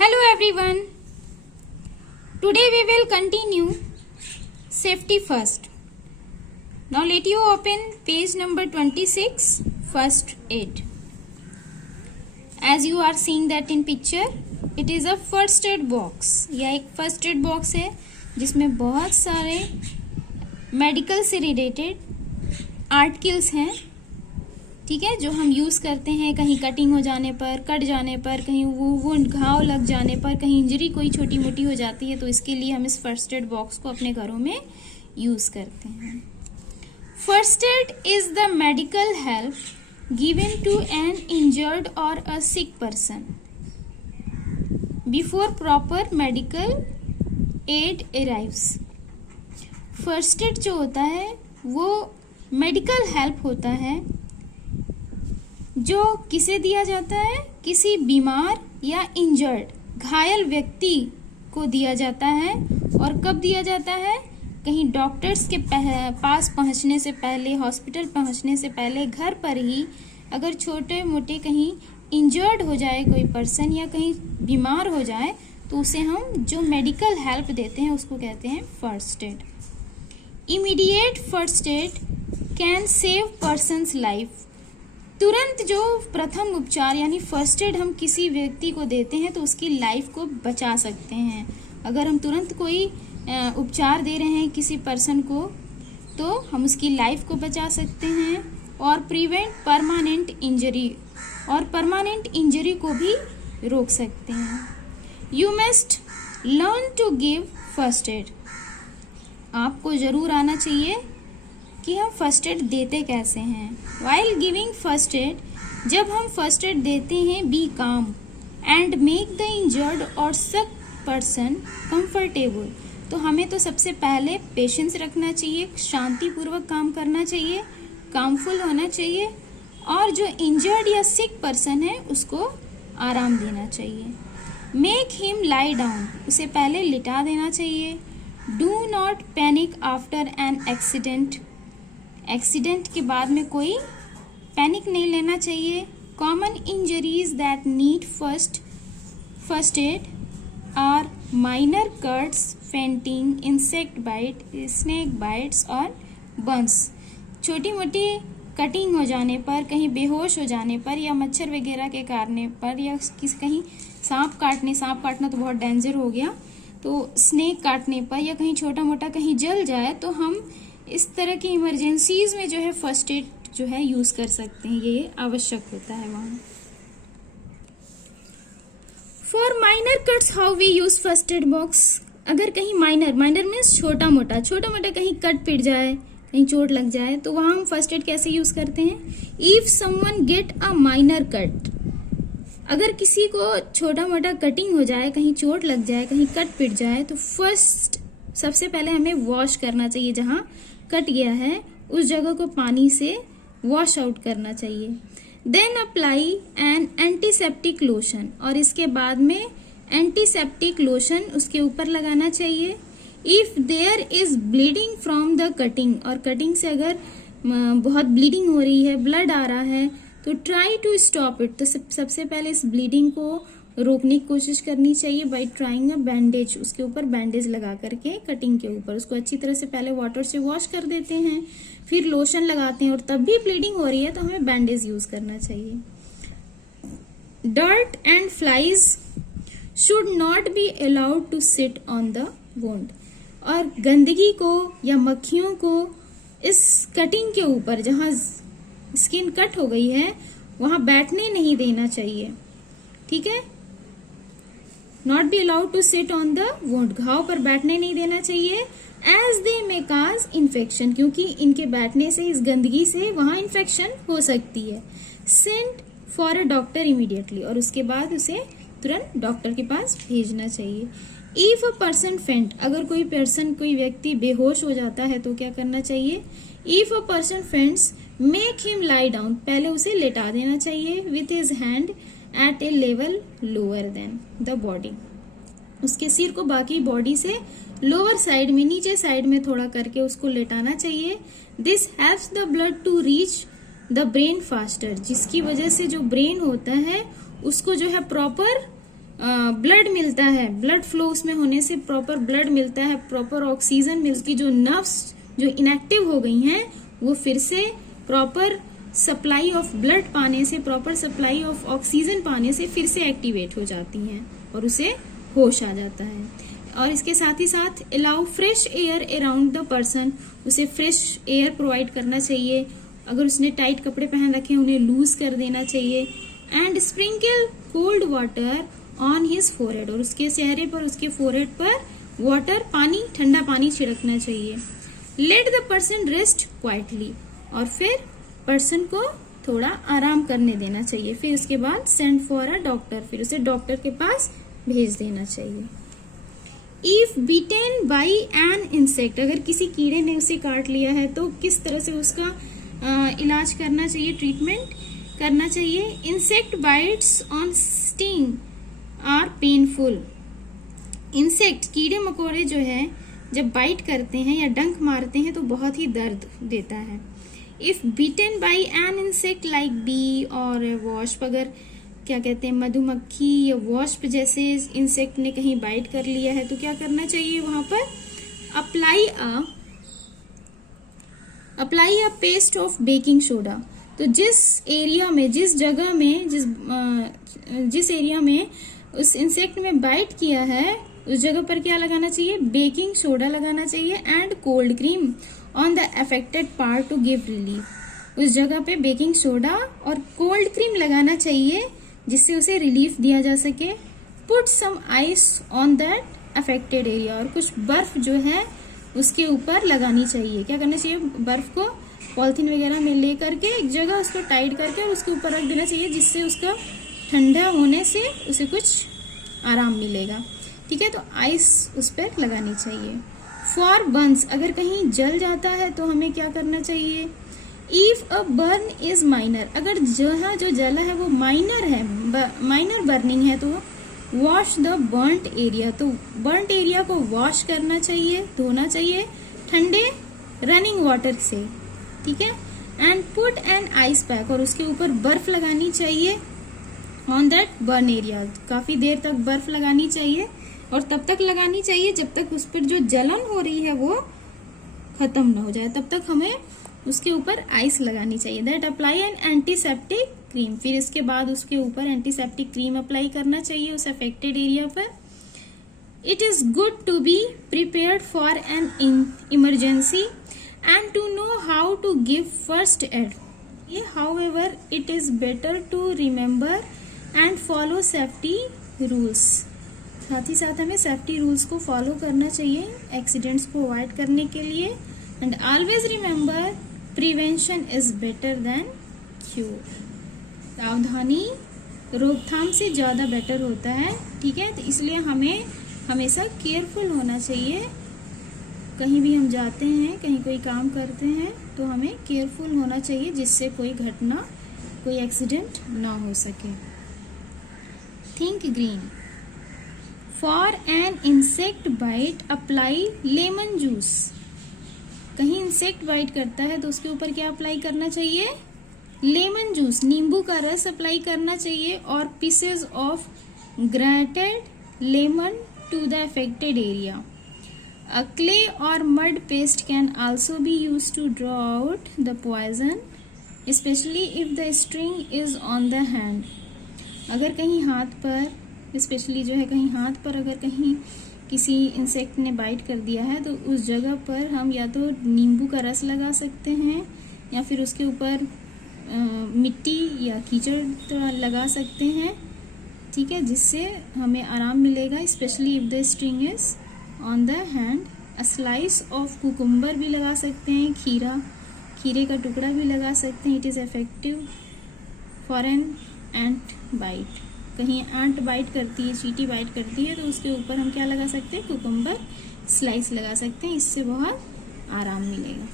Hello everyone. Today we will continue safety first. Now let you open page number 26, first aid. As you are seeing that in picture, it is a first aid box. यह एक first aid box है जिसमें बहुत सारे medical से related articles हैं, ठीक है, जो हम यूज़ करते हैं कहीं कटिंग हो जाने पर, कट जाने पर, कहीं वुंड घाव लग जाने पर, कहीं इंजरी कोई छोटी मोटी हो जाती है, तो इसके लिए हम इस फर्स्ट एड बॉक्स को अपने घरों में यूज़ करते हैं। First aid is the medical help given to an injured और a sick person before proper medical aid arrives. First aid जो होता है वो मेडिकल हेल्प होता है जो किसे दिया जाता है, किसी बीमार या इंजर्ड घायल व्यक्ति को दिया जाता है। और कब दिया जाता है? कहीं डॉक्टर्स के पास पहुंचने से पहले, हॉस्पिटल पहुंचने से पहले, घर पर ही अगर छोटे मोटे कहीं इंजर्ड हो जाए कोई पर्सन या कहीं बीमार हो जाए तो उसे हम जो मेडिकल हेल्प देते हैं उसको कहते हैं first add. Immediate first aid can save persons life. तुरंत जो प्रथम उपचार यानी फर्स्ट एड हम किसी व्यक्ति को देते हैं तो उसकी लाइफ को बचा सकते हैं। अगर हम तुरंत कोई उपचार दे रहे हैं किसी पर्सन को तो हम उसकी लाइफ को बचा सकते हैं और प्रिवेंट परमानेंट इंजरी, और परमानेंट इंजरी को भी रोक सकते हैं। You must learn to give first aid. आपको ज़रूर आना चाहिए कि हम फर्स्ट एड देते कैसे हैं। वाइल गिविंग फर्स्ट एड, जब हम फर्स्ट एड देते हैं, बी काम एंड मेक द इंजर्ड और सिक पर्सन कंफर्टेबल। तो हमें तो सबसे पहले पेशेंस रखना चाहिए, शांतिपूर्वक काम करना चाहिए, कामफुल होना चाहिए, और जो इंजर्ड या सिक पर्सन है उसको आराम देना चाहिए। मेक हिम लाई डाउन, उसे पहले लिटा देना चाहिए। Do not panic after an accident, accident के बाद में कोई पैनिक नहीं लेना चाहिए। Common injuries that need first aid are minor cuts, fainting, insect bite, snake bites और बर्न्स। छोटी मोटी कटिंग हो जाने पर, कहीं बेहोश हो जाने पर, या मच्छर वगैरह के काटने पर, या कहीं सांप काटना तो बहुत डेंजर हो गया, तो स्नेक काटने पर, या कहीं छोटा मोटा कहीं जल जाए तो हम इस तरह की इमरजेंसीज में जो है फर्स्ट एड जो है यूज कर सकते हैं, ये आवश्यक होता है वहाँ। For minor cuts how we use first aid box. अगर कहीं माइनर मीन्स छोटा मोटा कहीं कट पिट जाए, कहीं चोट लग जाए, तो वहाँ हम फर्स्ट एड कैसे यूज करते हैं? If someone get a minor cut, अगर किसी को छोटा मोटा कटिंग हो जाए, कहीं चोट लग जाए, कहीं कट पिट जाए, तो सबसे पहले हमें वॉश करना चाहिए। जहाँ कट गया है उस जगह को पानी से वॉश आउट करना चाहिए। Then apply an antiseptic lotion, और इसके बाद में एंटीसेप्टिक लोशन उसके ऊपर लगाना चाहिए। If there is bleeding from the cutting, और कटिंग से अगर बहुत ब्लीडिंग हो रही है, ब्लड आ रहा है, तो ट्राई टू स्टॉप इट। तो सबसे पहले इस ब्लीडिंग को रोकने की कोशिश करनी चाहिए बाई ट्राइंग अ बैंडेज, उसके ऊपर बैंडेज लगा करके कटिंग के ऊपर उसको अच्छी तरह से पहले वाटर से वॉश कर देते हैं, फिर लोशन लगाते हैं, और तब भी ब्लीडिंग हो रही है तो हमें बैंडेज यूज करना चाहिए। Dirt and flies should not be allowed to sit on the wound, और गंदगी को या मक्खियों को इस कटिंग के ऊपर, जहाँ स्किन कट हो गई है, वहां बैठने नहीं देना चाहिए, ठीक है। Not be allowed to sit on the wound, घाव पर बैठने नहीं देना चाहिए। As they may cause infection, क्योंकि इनके बैठने से, इस गंदगी से वहां इन्फेक्शन हो सकती है। Send for a doctor immediately, और उसके बाद उसे तुरंत डॉक्टर के पास भेजना चाहिए। इफ अ पर्सन फेंट, अगर कोई व्यक्ति बेहोश हो जाता है तो क्या करना चाहिए? If a person फेंट्स make him lie down, पहले उसे लेटा देना चाहिए with his hand eight A level lower than the body, उसके सिर को बाकी बॉडी से लोअर साइड में, नीचे साइड में थोड़ा करके उसको लेटाना चाहिए। This helps the blood to reach the brain faster, जिसकी वजह से जो ब्रेन होता है उसको जो है प्रॉपर ब्लड मिलता है, ब्लड फ्लो उसमें होने से प्रॉपर ब्लड मिलता है, प्रॉपर ऑक्सीजन मिलती, जो नर्व्स जो इनएक्टिव हो गई हैं वो फिर से प्रॉपर सप्लाई ऑफ ब्लड पाने से, प्रॉपर सप्लाई ऑफ ऑक्सीजन पाने से फिर से एक्टिवेट हो जाती हैं और उसे होश आ जाता है। और इसके साथ ही साथ allow fresh air around the person, उसे फ्रेश एयर प्रोवाइड करना चाहिए। अगर उसने टाइट कपड़े पहन रखे हैं उन्हें लूज कर देना चाहिए। And sprinkle cold water on his forehead, और उसके चेहरे पर, उसके फोरहेड पर वाटर, पानी, ठंडा पानी छिड़कना चाहिए। Let the person rest quietly, और फिर पर्सन को थोड़ा आराम करने देना चाहिए। फिर उसके बाद सेंड फॉर अ डॉक्टर, फिर उसे डॉक्टर के पास भेज देना चाहिए। If beaten by an insect, अगर किसी कीड़े ने उसे काट लिया है तो किस तरह से उसका इलाज करना चाहिए, ट्रीटमेंट करना चाहिए। Insect bites on sting are painful, insect कीड़े मकोड़े जो है जब बाइट करते हैं या डंक मारते हैं तो बहुत ही दर्द देता है। If bitten by an insect like bee और वॉस्प, अगर क्या कहते हैं मधुमक्खी या वॉस्प जैसे इंसेक्ट ने कहीं बाइट कर लिया है तो क्या करना चाहिए, वहां पर apply a paste of baking soda. तो जिस एरिया में, जिस जगह में, जिस एरिया में उस इंसेक्ट में बाइट किया है उस जगह पर क्या लगाना चाहिए, बेकिंग सोडा लगाना चाहिए। And cold cream on the affected part to give relief, उस जगह पे बेकिंग सोडा और कोल्ड क्रीम लगाना चाहिए जिससे उसे रिलीफ दिया जा सके। Put some ice on that affected area, और कुछ बर्फ जो है उसके ऊपर लगानी चाहिए। क्या करना चाहिए, बर्फ को पॉलिथीन वगैरह में ले करके एक जगह उसको टाइट करके और उसके ऊपर रख देना चाहिए, जिससे उसका ठंडा होने से उसे कुछ आराम मिलेगा। ठीक है, तो आइस उस पर लगानी चाहिए। फॉर बर्न्स, अगर कहीं जल जाता है तो हमें क्या करना चाहिए। If a burn is minor, अगर जहाँ जो जला है वो माइनर है, माइनर बर्निंग है, तो वॉश द बर्न्ट एरिया, तो बर्न्ट एरिया को वॉश करना चाहिए, धोना चाहिए ठंडे रनिंग वाटर से। ठीक है, and put an ice pack, और उसके ऊपर बर्फ लगानी चाहिए ऑन दैट बर्न एरिया, काफी देर तक बर्फ लगानी चाहिए और तब तक लगानी चाहिए जब तक उस पर जो जलन हो रही है वो खत्म ना हो जाए, तब तक हमें उसके ऊपर आइस लगानी चाहिए। That apply an antiseptic cream, फिर इसके बाद उसके ऊपर एंटीसेप्टिक क्रीम अप्लाई करना चाहिए उस अफेक्टेड एरिया पर। It is good to be prepared for an emergency and to know how to give first aid. ये however it is better to remember and follow safety rules, साथ ही साथ हमें safety rules को follow करना चाहिए accidents को avoid करने के लिए। And always remember prevention is better than cure, सावधानी रोकथाम से ज़्यादा बेटर होता है। ठीक है, तो इसलिए हमें हमेशा केयरफुल होना चाहिए। कहीं भी हम जाते हैं, कहीं कोई काम करते हैं तो हमें केयरफुल होना चाहिए जिससे कोई घटना, कोई एक्सीडेंट ना हो सके। Think green, for an insect bite apply lemon juice, कहीं इंसेक्ट बाइट करता है तो उसके ऊपर क्या अप्लाई करना चाहिए, लेमन जूस, नींबू का रस अप्लाई करना चाहिए। और pieces of grated lemon to the affected area. A clay or mud paste can also be used to draw out the poison, especially if the sting is on the hand. अगर कहीं हाथ पर, specially जो है कहीं हाथ पर अगर कहीं किसी इंसेक्ट ने बाइट कर दिया है तो उस जगह पर हम या तो नींबू का रस लगा सकते हैं या फिर उसके ऊपर मिट्टी या कीचड़ लगा सकते हैं। ठीक है, जिससे हमें आराम मिलेगा। Specially if the sting is on the hand. A slice of cucumber भी लगा सकते हैं, खीरे का टुकड़ा भी लगा सकते हैं। It is effective for an ant bite, कहीं एंट बाइट करती है, चींटी बाइट करती है तो उसके ऊपर हम क्या लगा सकते हैं, कुकुम्बर स्लाइस लगा सकते हैं, इससे बहुत आराम मिलेगा।